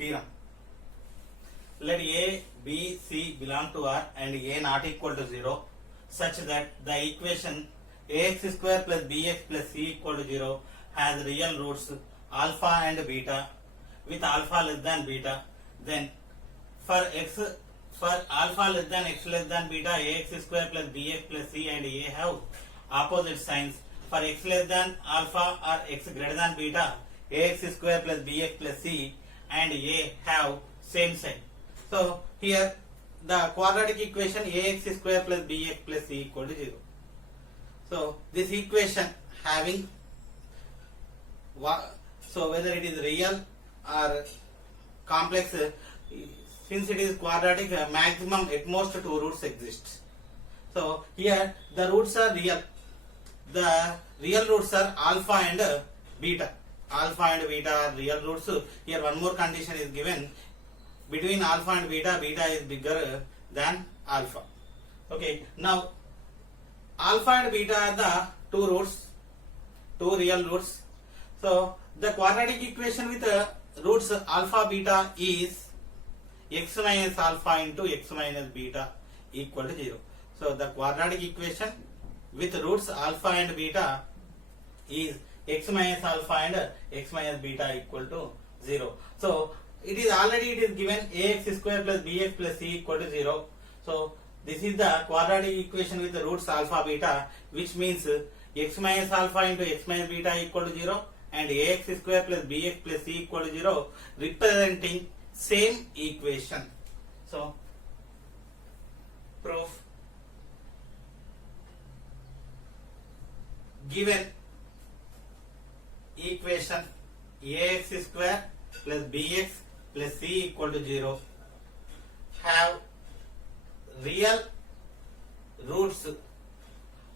Theorem. Let A, B, C belong to R and A not equal to 0 such that the equation ax square plus bx plus c equal to 0 has real roots alpha and beta with alpha less than beta. Then for alpha less than x less than beta, ax square plus bx plus c and a have opposite signs. For x less than alpha or x greater than beta, ax square plus bx plus c and a have same sign. So here the quadratic equation ax square plus bx plus c equal to 0. So this equation having so whether it is real or complex, since it is quadratic, maximum at most 2 roots exist. So here the roots are real. The real roots are alpha and beta. Alpha and beta are real roots. Here one more condition is given. Between alpha and beta, beta is bigger than alpha. Okay. Now alpha and beta are the 2 roots, 2 real roots. So the quadratic equation with roots alpha beta is x minus alpha into x minus beta equal to 0. So the quadratic equation with roots alpha and beta is x minus alpha and x minus beta equal to 0. So it is given ax square plus bx plus c equal to 0. So this is the quadratic equation with the roots alpha beta, which means x minus alpha into x minus beta equal to 0 and ax square plus bx plus c equal to 0, representing same equation. So proof: given equation ax square plus bx plus c equal to 0 have real roots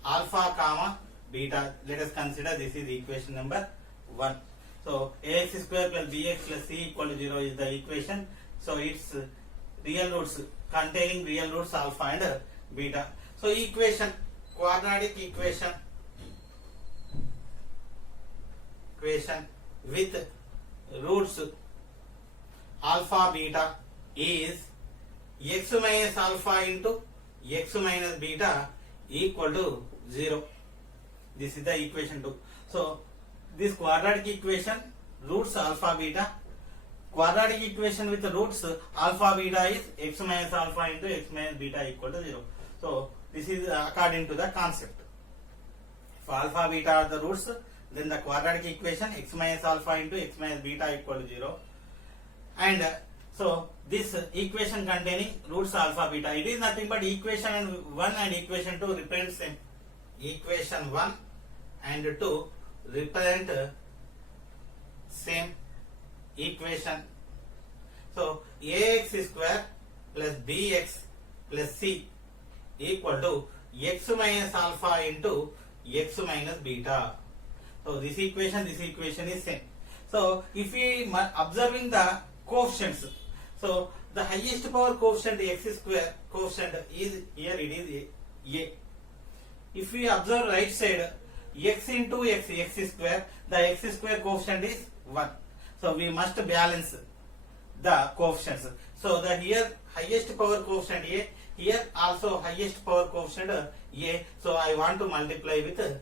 alpha comma beta. Let us consider this is equation number 1. So ax square plus bx plus c equal to 0 is the equation. So its real roots containing real roots alpha and beta. So equation, quadratic equation with roots alpha beta is x minus alpha into x minus beta equal to 0. This is the equation 2. So this quadratic equation roots alpha beta, quadratic equation with roots alpha beta is x minus alpha into x minus beta equal to 0. So this is according to the concept. If alpha beta are the roots, then the quadratic equation x minus alpha into x minus beta equal to 0. And so this equation containing roots alpha beta, it is nothing but equation 1 and equation 2 represent same. Equation 1 and 2 represent same equation. So ax square plus bx plus c equal to x minus alpha into x minus beta. So this equation is same. So if we observing the coefficients, so the highest power coefficient x square coefficient is here, it is a. If we observe right side, x into x square, the x square coefficient is 1. So we must balance the coefficients. So the here highest power coefficient a, here also highest power coefficient a. So I want to multiply with a.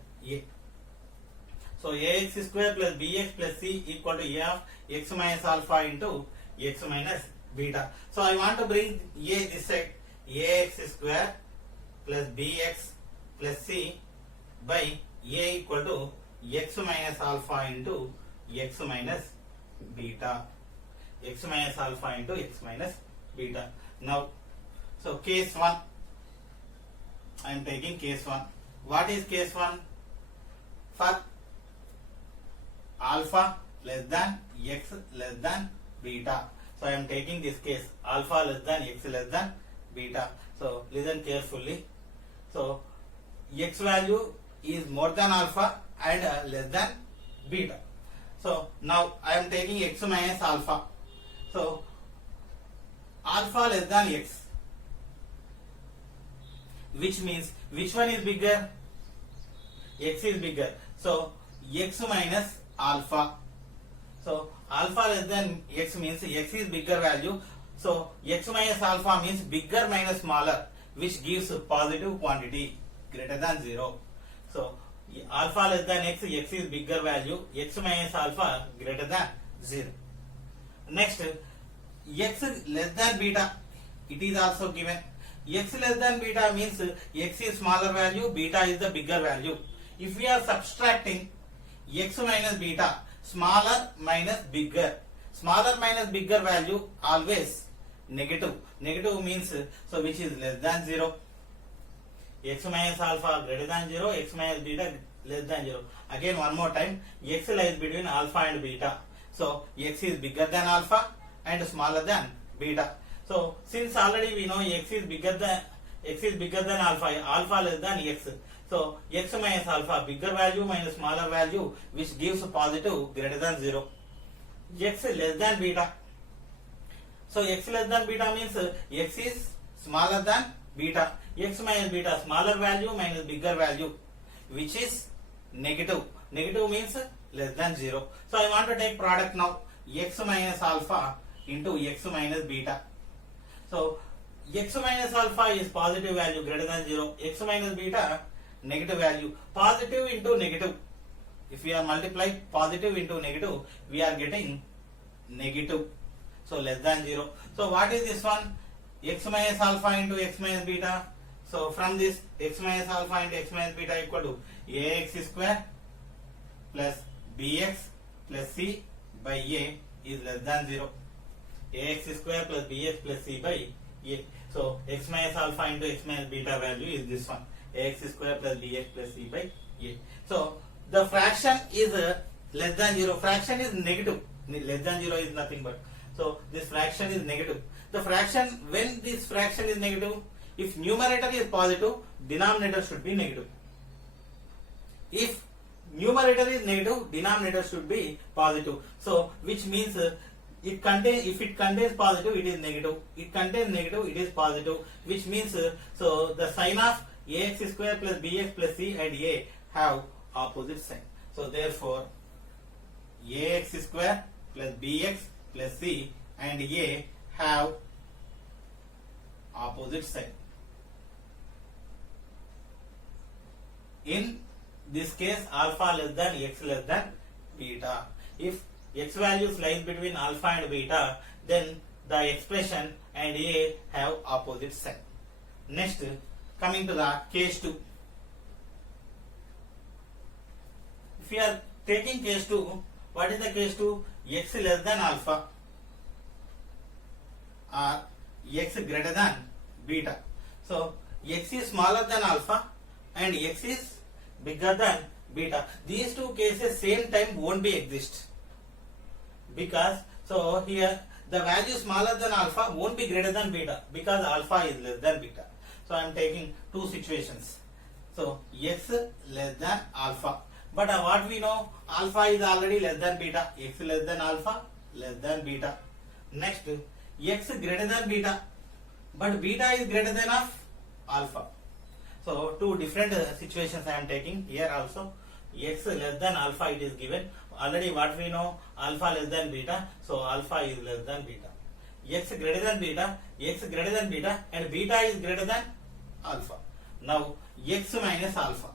So ax square plus bx plus c equal to a of x minus alpha into x minus beta. So I want to bring a this side, ax square plus bx plus c by a equal to x minus alpha into x minus beta. X minus alpha into x minus beta. Now, so case 1, I am taking case 1. What is case 1? For alpha less than x less than beta. So I am taking this case, alpha less than x less than beta. So listen carefully. So x value is more than alpha and less than beta. So now I am taking x minus alpha. So alpha less than x, which means which one is bigger? X is bigger. So x minus alpha So alpha less than x means x is bigger value. So x minus alpha means bigger minus smaller, which gives positive quantity greater than 0. So alpha less than x is bigger value, x minus alpha greater than 0. Next, x less than beta, it is also given. X less than beta means x is smaller value, beta is the bigger value. If we are subtracting x minus beta, smaller minus bigger value always negative. Negative means so which is less than 0. X minus alpha greater than 0, x minus beta less than 0. Again one more time, x lies between alpha and beta. So x is bigger than alpha and smaller than beta. So since already we know x is bigger than alpha less than x. So x minus alpha, bigger value minus smaller value, which gives positive greater than 0. X less than beta. So x less than beta means x is smaller than beta. X minus beta, smaller value minus bigger value, which is negative. Negative means less than 0. So I want to take product now. X minus alpha into x minus beta. So x minus alpha is positive value greater than 0. X minus beta negative value. Positive into negative. If we are multiply positive into negative, we are getting negative. So less than 0. So what is this one? X minus alpha into x minus beta. So from this, x minus alpha into x minus beta equal to ax square plus bx plus c by a is less than 0. Ax square plus bx plus c by a. So x minus alpha into x minus beta value is this one. Ax square plus bx plus c by a. So the fraction is less than 0. Fraction is negative. Less than 0 is nothing but. So this fraction is negative. The fraction, when this fraction is negative, if numerator is positive, denominator should be negative. If numerator is negative, denominator should be positive. So which means if it contains positive, it is negative. It contains negative, it is positive. Which means so the sign of ax square plus bx plus c and a have opposite sign. So therefore ax square plus bx plus c and a have opposite sign. In this case, alpha less than x less than beta. If x values lies between alpha and beta, then the expression and a have opposite sign. Next, coming to the case 2. If we are taking case 2, what is the case 2? X less than alpha or x greater than beta. So x is smaller than alpha and x is bigger than beta. These two cases same time won't be exist, because so here the value smaller than alpha won't be greater than beta because alpha is less than beta. So I am taking two situations. So x less than alpha, but what we know, alpha is already less than beta. X less than alpha, less than beta. Next, x greater than beta, but beta is greater than of alpha. So two different situations I am taking here also. X less than alpha it is given. Already what we know, alpha less than beta, so alpha is less than beta. X greater than beta, and beta is greater than alpha. Now x minus alpha.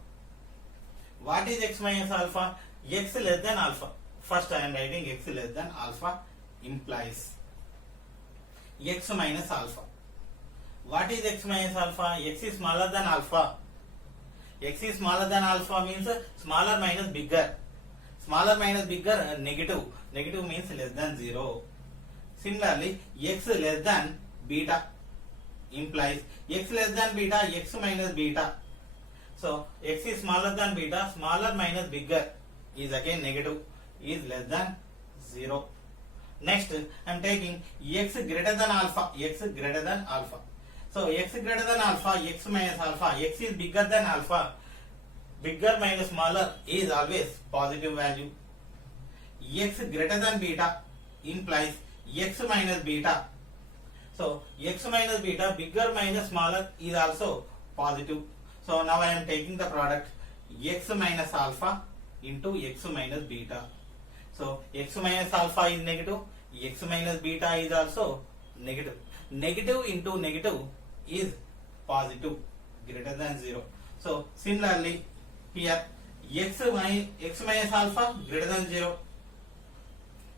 What is x minus alpha? X less than alpha. First I am writing x less than alpha implies x minus alpha. What is x minus alpha? X is smaller than alpha. X is smaller than alpha means smaller minus bigger. Smaller minus bigger, negative. Negative means less than 0. Similarly, x less than beta implies x less than beta, x minus beta. So x is smaller than beta, smaller minus bigger is again negative, is less than 0. Next, I am taking x greater than alpha, x greater than alpha. So x greater than alpha, x minus alpha, x is bigger than alpha. Bigger minus smaller is always positive value. X greater than beta implies x minus beta. So x minus beta, bigger minus smaller is also positive. So now I am taking the product x minus alpha into x minus beta. So x minus alpha is negative, x minus beta is also negative. Negative into negative is positive, greater than 0. So similarly here x minus alpha greater than 0,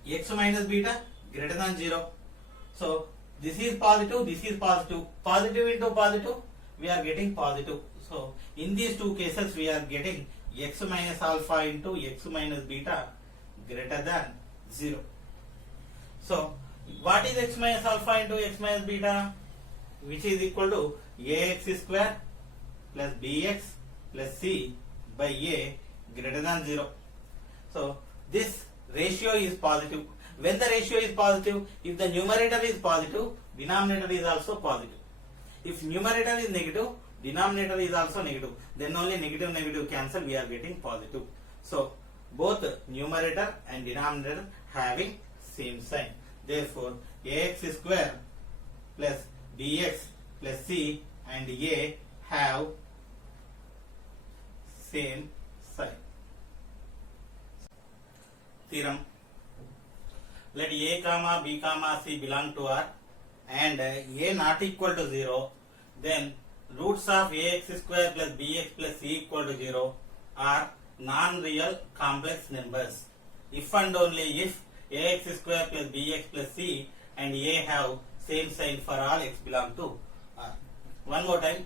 x minus beta greater than 0. So this is positive, this is positive. Positive into positive, we are getting positive. So in these two cases we are getting x minus alpha into x minus beta greater than 0. So what is x minus alpha into x minus beta? Which is equal to ax square plus bx plus c by a greater than 0. So this ratio is positive. When the ratio is positive, if the numerator is positive, denominator is also positive. If numerator is negative, denominator is also negative. Then only negative negative cancel, we are getting positive. So both numerator and denominator having same sign. Therefore ax square plus bx plus c and a have same sign. Theorem. Let a comma b comma c belong to R and a not equal to 0, then roots of ax square plus bx plus c equal to 0 are non-real complex numbers. If and only if ax square plus bx plus c and a have same sign for all x belong to R. One more time.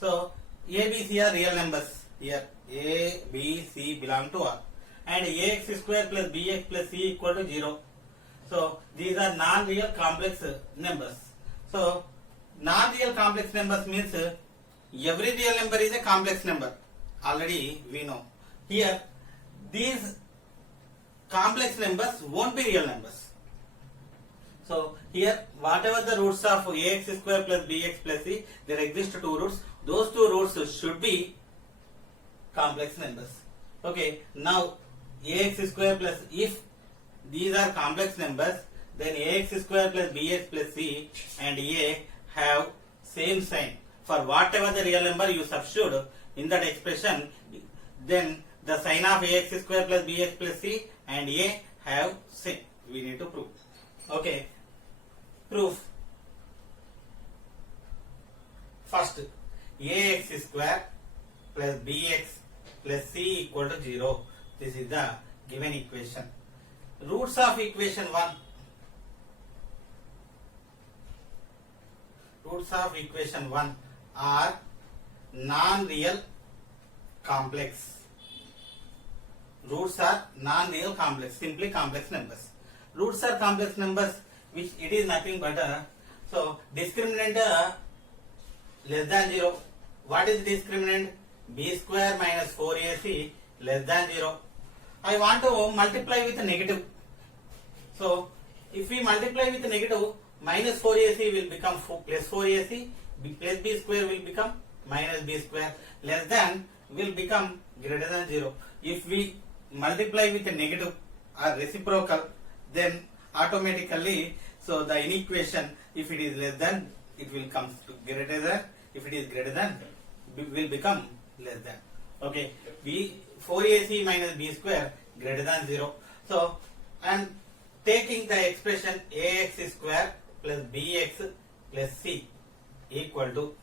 So a, b, c are real numbers. Here a, b, c belong to R and ax square plus bx plus c equal to 0. So these are non-real complex numbers. So non-real complex numbers means every real number is a complex number. Already we know. Here these complex numbers won't be real numbers. So here whatever the roots of ax square plus bx plus c, there exist two roots. Those two roots should be complex numbers. Okay, now ax square plus, if these are complex numbers, then ax square plus bx plus c and a have same sign. For whatever the real number you substitute in that expression, then the sign of ax square plus bx plus c and a have same. We need to prove. Okay, proof. First, ax square plus bx plus c equal to 0. This is the given equation. Roots of equation 1. Roots of equation 1 are non-real complex. Roots are non-real complex, simply complex numbers. Roots are complex numbers, which it is nothing but so discriminant less than 0. What is discriminant? B square minus 4ac less than 0. I want to multiply with a negative. So if we multiply with a negative, minus 4ac will become plus 4ac, plus b square will become minus b square, less than will become greater than 0. If we multiply with a negative or reciprocal, then automatically, so the inequation, if it is less than, it will come to greater than, if it is greater than, will become less than. Okay, b 4ac minus b square greater than 0. So I am taking the expression ax square plus bx plus c equal to,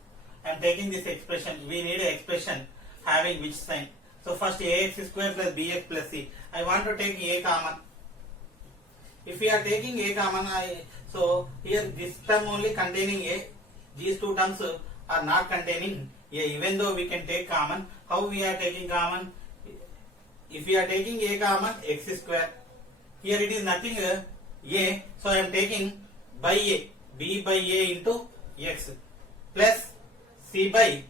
I am taking this expression, we need an expression having which sign. So first ax square plus bx plus c, I want to take a common. If we are taking a common, so here this term only containing a, these two terms are not containing a, even though we can take common. How we are taking common? If we are taking a common, x square, here it is nothing a, so I am taking by a, b by a into x plus c by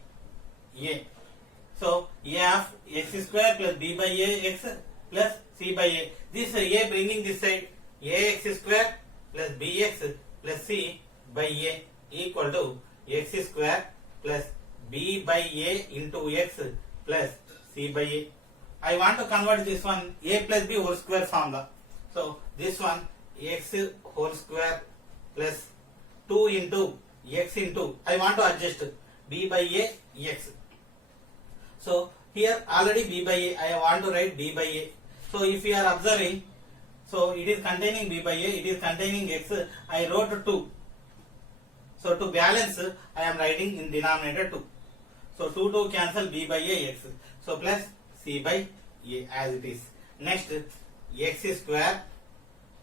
a. So a of x square plus b by a x plus c by a. This a bringing this side, ax square plus bx plus c by a equal to x square plus b by a into x plus c by a. I want to convert this one a plus b whole square formula. So this one x whole square plus 2 into x into, I want to adjust b by a x. So here already b by a, I want to write b by a. So if you are observing So it is containing b by a, it is containing x. I wrote 2. So to balance, I am writing in denominator 2. So 2 cancel b by a x. So plus c by a as it is. Next, x square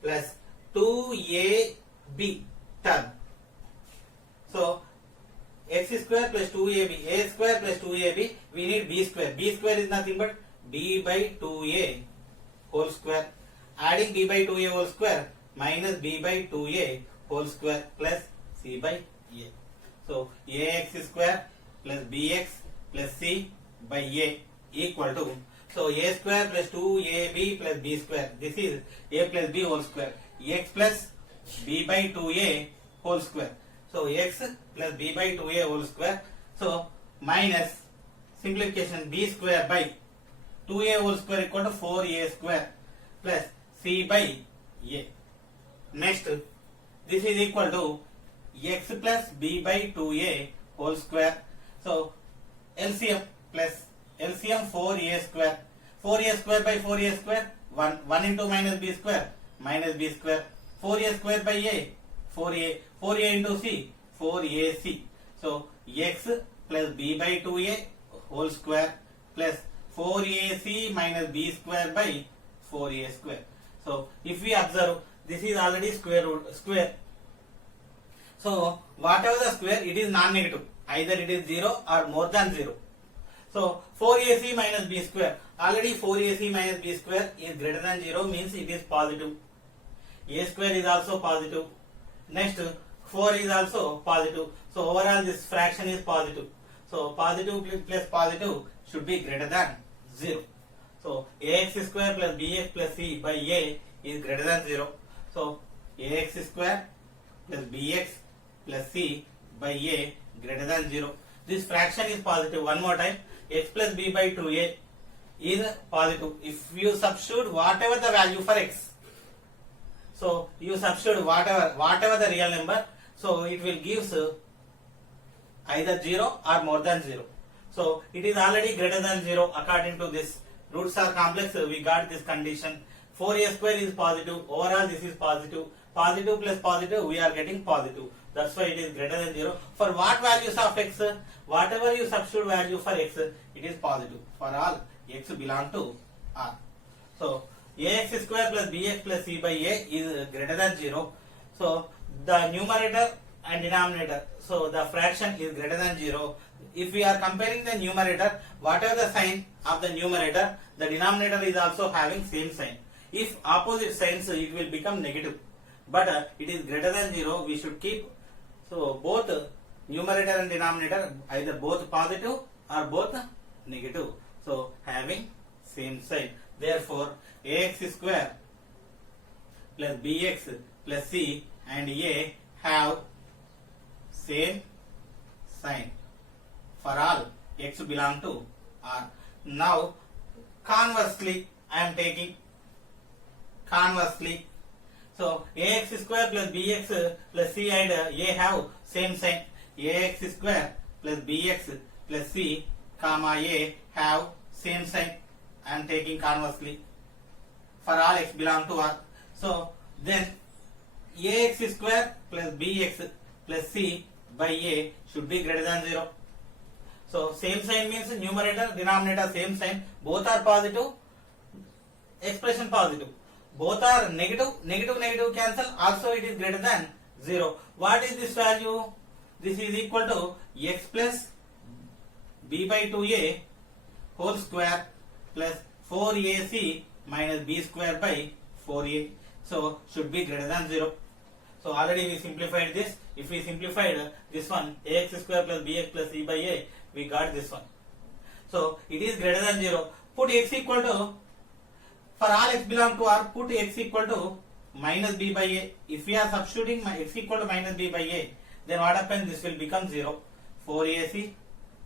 plus 2ab term. So x square plus 2ab, a square plus 2ab, we need b square. B square is nothing but b by 2a whole square. Adding b by 2a whole square minus b by 2a whole square plus c by a. So ax square plus bx plus c by a equal to, so a square plus 2ab plus b square, this is a plus b whole square, x plus b by 2a whole square. So x plus b by 2a whole square, so minus simplification b square by 2a whole square equal to 4a square plus c by a. Next, this is equal to x plus b by 2a whole square. So LCM plus LCM 4a square. 4a square by 4a square, 1 into minus b square, minus b square. 4a square by a, 4a into c, 4ac. So x plus b by 2a whole square plus 4ac minus b square by 4a square. So if we observe, this is already square. So whatever the square, it is non-negative. Either it is 0 or more than 0. So 4ac minus b square, already 4ac minus b square is greater than 0, means it is positive. A square is also positive. Next, 4 is also positive. So overall this fraction is positive. So positive plus positive should be greater than 0. So ax square plus bx plus c by a is greater than 0. So ax square plus bx plus c by a greater than 0. This fraction is positive. One more time, x plus b by 2a is positive. If you substitute whatever the value for x, so you substitute whatever the real number, so it will give either 0 or more than 0. So it is already greater than 0 according to this. Roots are complex, we got this condition. 4a square is positive, overall this is positive. Positive plus positive, we are getting positive. That's why it is greater than 0. For what values of x, whatever you substitute value for x, it is positive. For all x belong to R. So ax square plus bx plus c by a is greater than 0. So the numerator and denominator, so the fraction is greater than 0. If we are comparing the numerator, whatever the sign of the numerator, the denominator is also having same sign. If opposite signs, it will become negative. But it is greater than 0, we should keep, so both numerator and denominator either both positive or both negative. So having same sign. Therefore ax square plus bx plus c and a have same sign for all x belong to R. Now conversely, I am taking conversely. So ax square plus bx plus c and a have same sign. Ax square plus bx plus c comma a have same sign. I am taking conversely for all x belong to R. So then ax square plus bx plus c by a should be greater than 0. So same sign means numerator, denominator same sign. Both are positive, expression positive. Both are negative, negative cancel, also it is greater than 0. What is this value? This is equal to x plus b by 2a whole square plus 4ac minus b square by 4a. So should be greater than 0. So already we simplified this. If we simplified this one, ax square plus bx plus c by a, we got this one. So it is greater than 0. Put x equal to, for all x belong to R, put x equal to minus b by a. If we are substituting x equal to minus b by a, then what happens? This will become 0. 4ac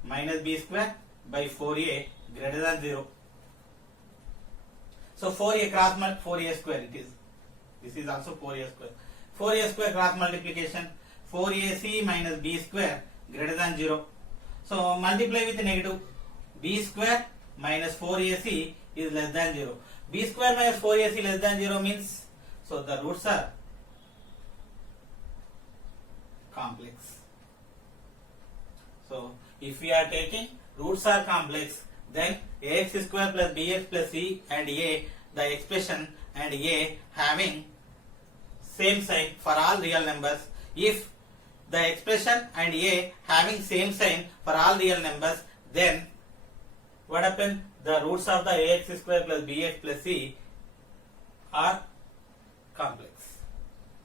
minus b square by 4a greater than 0. So 4a cross 4a square it is. This is also 4a square. 4a square cross multiplication, 4ac minus b square greater than 0. So multiply with negative. B square minus 4ac is less than 0. B square minus 4ac less than 0 means So the roots are complex. So if we are taking roots are complex, then ax square plus bx plus c and a, the expression and a having same sign for all real numbers. If the expression and a having same sign for all real numbers, then what happens? The roots of the ax square plus bx plus c are complex.